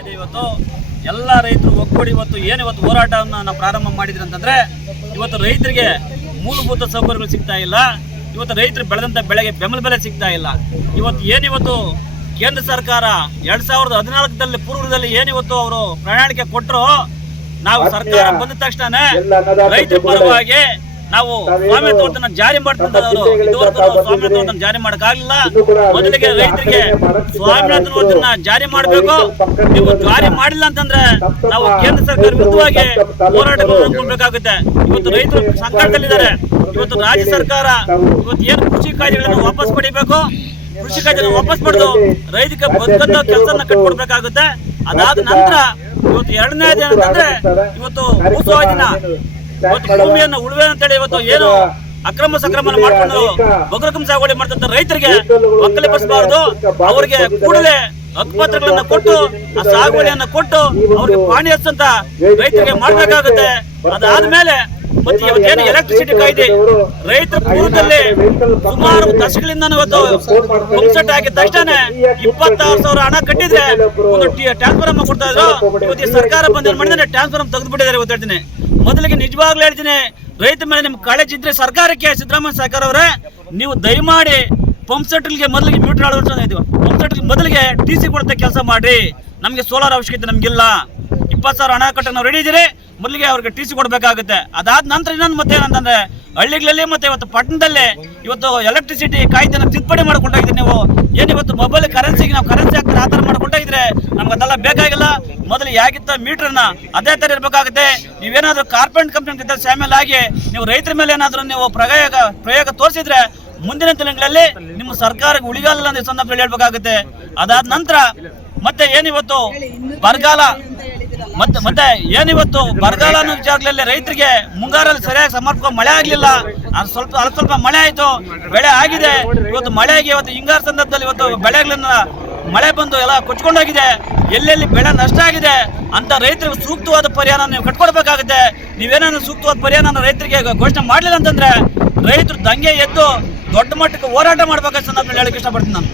ಇದೆ ಇವತ್ತು ಎಲ್ಲ ರೈತರು ಒಗ್ಗೂಡಿ ಇವತ್ತು ಏನು ಇವತ್ತು ಹೋರಾಟವನ್ನು ನಾವು ಪ್ರಾರಂಭ ಮಾಡಿದ್ರಿ ಅಂತಂದ್ರೆ ಇವತ್ತು ರೈತರಿಗೆ ಮೂಲಭೂತ ಸೌಕರ್ಯಗಳು ಸಿಗ್ತಾ ಇಲ್ಲ. ಇವತ್ತು ರೈತರು ಬೆಳೆದಂಥ ಬೆಳೆಗೆ ಬೆಂಬಲ ಬೆಲೆ ಸಿಗ್ತಾ ಇಲ್ಲ. ಇವತ್ತು ಏನಿವತ್ತು ಕೇಂದ್ರ ಸರ್ಕಾರ ಎರಡು ಸಾವಿರದ ಹದಿನಾಲ್ಕದಲ್ಲಿ ಪೂರ್ವದಲ್ಲಿ ಏನಿವತ್ತು ಅವರು ಪ್ರಣಾಳಿಕೆ ಕೊಟ್ಟರು ನಾವು ಸರ್ಕಾರ ಬಂದ ತಕ್ಷಣ ರೈತರ ಪರವಾಗಿ ನಾವು ಸ್ವಾಮಿತ್ವವನ್ನು ಜಾರಿ ಮಾಡ್ತಿದ್ದವರು ಇದುವರೆಗೂ ನಾವು ತೋಟನ ಜಾರಿ ಮಾಡಕ್ಕಾಗಲಿಲ್ಲ. ಮೊದಲಿಗೆ ರೈತರಿಗೆ ಸ್ವಾಮಿನಾಥನವನ್ನ ಜಾರಿ ಮಾಡಬೇಕು. ನೀವು ಜಾರಿ ಮಾಡಿಲ್ಲ ಅಂತಂದ್ರೆ ನಾವು ಕೇಂದ್ರ ಸರ್ಕಾರ ವಿರುದ್ಧವಾಗಿ ಹೋರಾಟಗಳನ್ನು ಹಮ್ಮಿಕೊಳ್ಬೇಕಾಗುತ್ತೆ ಇವತ್ತು ರೈತರು ಸಂಕಟದಲ್ಲಿದ್ದಾರೆ. ಇವತ್ತು ರಾಜ್ಯ ಸರ್ಕಾರ ಇವತ್ತು ಏನು ಕೃಷಿ ಕಾಯ್ದೆಗಳನ್ನು ವಾಪಸ್ ಪಡಿಬೇಕು? ಕೃಷಿ ಕಾಯ್ದೆಗಳನ್ನು ವಾಪಸ್ ಪಡೆದು ರೈತರಿಗೆ ಬದುಕಂತ ಕೆಲಸನ ಕಟ್ಕೊಡ್ಬೇಕಾಗುತ್ತೆ. ಅದಾದ ನಂತರ ಇವತ್ತು ದಿನ ಅಂತಂದ್ರೆ ಇವತ್ತು ಭೂಸ್ವಾಧೀನ ಭೂಮಿಯನ್ನು ಉಳುವೆ ಅಂತೇಳಿ ಇವತ್ತು ಏನು ಅಕ್ರಮ ಸಕ್ರಮ ಮಾಡ್ಕೊಂಡು ಬಗರಕಂ ಸಾಗುವಳಿ ಮಾಡ್ತಂತ ರೈತರಿಗೆ ಒಕ್ಕಲಿಪಡಿಸಬಾರದು ಅವರಿಗೆ ಕೂಡಲೇ ಹಕ್ಕುಪತ್ರಗಳನ್ನ ಕೊಟ್ಟು, ಆ ಸಾಗುವಳಿಯನ್ನ ಕೊಟ್ಟು ಅವ್ರಿಗೆ ಪಾಣಿ ಹಚ್ಚಂತ ರೈತರಿಗೆ ಮಾಡ್ಬೇಕಾಗುತ್ತೆ. ಅದಾದ್ಮೇಲೆ ಮತ್ತೆ ಇವತ್ತೇನು ಎಲೆಕ್ಟ್ರಿಸಿಟಿ ಕಾಯ್ದೆ ರೈತರ ಪೂರ್ವದಲ್ಲಿ ಸುಮಾರು ದಶಕಗಳಿಂದ ಇವತ್ತು ಪಂಪ್ಸೆಟ್ ಆಗಿದ ತಕ್ಷಣ ಇಪ್ಪತ್ತಾರು ಸಾವಿರ ಹಣ ಕಟ್ಟಿದ್ರೆ ಒಂದು ಟ್ರಾನ್ಸ್ಫಾರ್ಮ್ ಕೊಡ್ತಾ ಇದ್ರು. ಇವತ್ತು ಸರ್ಕಾರ ಬಂದ ಮಾಡಿದ್ರೆ? ಟ್ರಾನ್ಸ್ಫಾರ್ಮ್ ತೆಗೆದು ಬಿಟ್ಟಿದ್ದಾರೆ ಇವತ್ತು ಹೇಳ್ತೀನಿ. ಮೊದಲಿಗೆ ನಿಜವಾಗ್ಲೂ ಹೇಳ್ತೀನಿ ರೈತ ಮೇಲೆ ನಿಮ್ಗೆ ಕಾಳಜಿ ಇದ್ರೆ ಸರ್ಕಾರಕ್ಕೆ ಸಿದ್ದರಾಮಯ್ಯ ಸರ್ಕಾರ ಅವರೇ ನೀವು ದಯಮಾಡಿ ಪಂಪ್ ಸೆಟ್ಗೆ ಮೊದಲಿಗೆ ಮ್ಯೂಟರ್ ಅಳವಡಿಸ್ ಇದೀವಿ ಪಂಪ್ ಸೆಟ್ಗೆ ಮೊದಲಿಗೆ ಟಿ ಸಿ ಕೊಡುತ್ತೆ ಕೆಲಸ ಮಾಡಿ ನಮಗೆ ಸೋಲಾರ್ ಅವಶ್ಯಕತೆ ನಮಗಿಲ್ಲ. ಇಪ್ಪತ್ತು ಸಾವಿರ ಹಣ ಕಟ್ಟ ನಾವು ರೆಡಿ ಇದ್ದೀರಿ. ಮೊದಲಿಗೆ ಅವ್ರಿಗೆ ಟಿ ಸಿ ಕೊಡಬೇಕಾಗುತ್ತೆ. ಅದಾದ ನಂತರ ಇನ್ನೊಂದು ಮತ್ತೆ ಏನಂತಂದ್ರೆ ಹಳ್ಳಿಗಳಲ್ಲಿ ಮತ್ತೆ ಇವತ್ತು ಪಟ್ಟಣದಲ್ಲಿ ಇವತ್ತು ಎಲೆಕ್ಟ್ರಿಸಿಟಿ ಕಾಯ್ದೆನ ತಿದ್ದುಪಡಿ ಮಾಡ್ಕೊಂಡೋಗಿದ್ರೆ ನೀವು. ಏನು ಇವತ್ತು ಮೊಬೈಲ್ ಕರೆನ್ಸಿಗೆ ನಾವು ಕರೆನ್ಸಿ ಹಾಕ್ತಾರೆ, ಆ ಥರ ಮಾಡ್ಕೊಂಡೋಗಿದ್ರೆ ನಮ್ಗೆ ಅದೆಲ್ಲ ಬೇಕಾಗಿಲ್ಲ. ಮೊದಲು ಯಾಗಿತ್ತ ಮೀಟರ್ನ ಅದೇ ಥರ ಇರಬೇಕಾಗುತ್ತೆ. ನೀವೇನಾದ್ರೂ ಕಾರ್ಪೊರೇಟ್ ಕಂಪ್ನಿ ಜೊತೆ ಶಾಮಿಲ್ ಆಗಿ ನೀವು ರೈತರ ಮೇಲೆ ಏನಾದರೂ ನೀವು ಪ್ರಯೋಗ ಪ್ರಯೋಗ ತೋರಿಸಿದ್ರೆ ಮುಂದಿನ ದಿನಗಳಲ್ಲಿ ನಿಮ್ಮ ಸರ್ಕಾರಕ್ಕೆ ಉಳಿಗಾಲ ಸಂದರ್ಭದಲ್ಲಿ ಹೇಳ್ಬೇಕಾಗುತ್ತೆ. ಅದಾದ ನಂತರ ಮತ್ತೆ ಏನಿವತ್ತು ಬರಗಾಲ ಮತ್ತೆ ಮತ್ತೆ ಏನಿವತ್ತು? ಬರಗಾಲ ಅನ್ನೋ ವಿಚಾರದಲ್ಲಿ ರೈತರಿಗೆ ಮುಂಗಾರಲ್ಲಿ ಸರಿಯಾಗಿ ಸಮರ್ಪಕ ಮಳೆ ಆಗ್ಲಿಲ್ಲ. ಸ್ವಲ್ಪ ಅಲ್ಪ ಸ್ವಲ್ಪ ಮಳೆ ಆಯ್ತು. ಬೆಳೆ ಆಗಿದೆ. ಇವತ್ತು ಮಳೆ ಆಗಿ ಇವತ್ತು ಹಿಂಗಾರ ಸಂದರ್ಭದಲ್ಲಿ ಇವತ್ತು ಬೆಳೆಗಳನ್ನ ಮಳೆ ಬಂದು ಎಲ್ಲ ಕೊಚ್ಕೊಂಡೋಗಿದೆ. ಎಲ್ಲೆಲ್ಲಿ ಬೆಳೆ ನಷ್ಟ ಆಗಿದೆ ಅಂತ ರೈತರಿಗೆ ಸೂಕ್ತವಾದ ಪರಿಹಾರ ನೀವು ಕಟ್ಕೊಡ್ಬೇಕಾಗುತ್ತೆ. ನೀವೇನೋ ಸೂಕ್ತವಾದ ಪರಿಹಾರ ರೈತರಿಗೆ ಘೋಷಣೆ ಮಾಡಲಿಲ್ಲ ಅಂತಂದ್ರೆ ರೈತರು ದಂಗೆ ಎದ್ದು ದೊಡ್ಡ ಮಟ್ಟಕ್ಕೆ ಹೋರಾಟ ಮಾಡ್ಬೇಕಾದ ಸಂದರ್ಭದಲ್ಲಿ ಹೇಳಕ್ಕೆ ಇಷ್ಟಪಡ್ತೀನಿ ನಾನು.